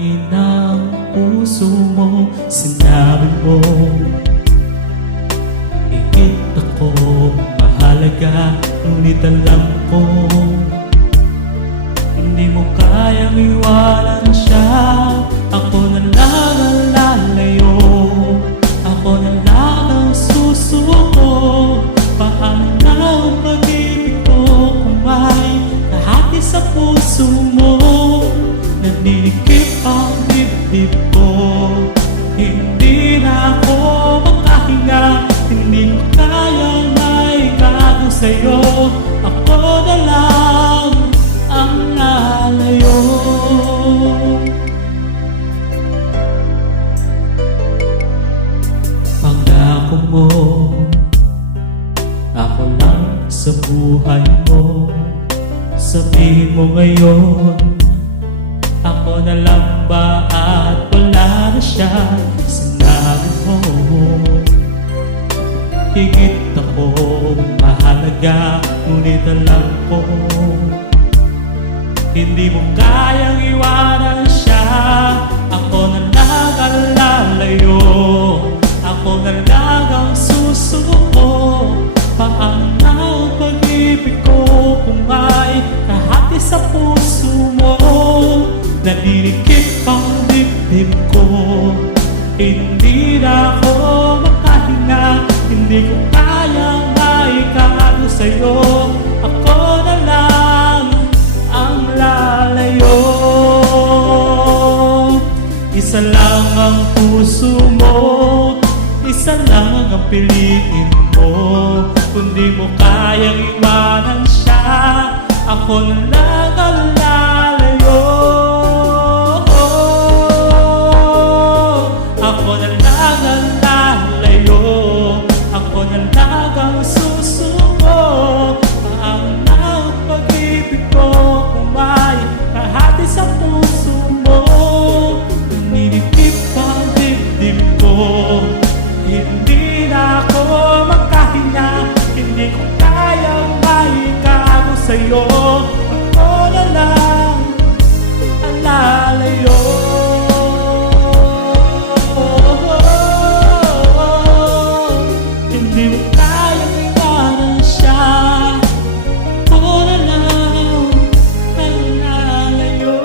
Hangin ng puso mo, sinabi mo higit ako mahalaga. Ngunit alam ko hindi mo kayang iwanan siya. Ako na lang ang lalayo, ako na lang ang susuko. Paano na ang pag-ibig ko kung may kahati sa puso mo? Naninikip ang dibdib ko, hindi na ako makahinga. Hindi ko kayang maikago sa'yo, ako na lang ang lalayo. Pangako mo, ako lang sa buhay mo. Sabihin mo ngayon, ako na lang ba at wala na siya? Sinabi mo higit ako mahalaga. Ngunit alam ko hindi mo kayang iwanan siya. Ako na lang ang lalayo, ako na lang ang susuko. Paano na ang pag-ibig ko kung may kahati sa puso mo? Naninikip ang dibdib ko, hindi na ako makahinga. Hindi ko kayang maikago sa'yo, ako na lang ang lalayo. Isa lang ang puso mo, isa lang ang piliin mo. Kung di mo kayang iwanan siya, ako na lang ang lalayo. Ako na lang ang lalayo, ako na lang ang susuko. Paano na ang pag-ibig ko kung may kahati sa puso mo? Naninipip ang dibdib ko, hindi na ako makahinga. Hindi ko kayang maikago sa'yo, ako na lang ang lalayo. Hindi mo kayang iwanan siya, ako na lang ang lalayo.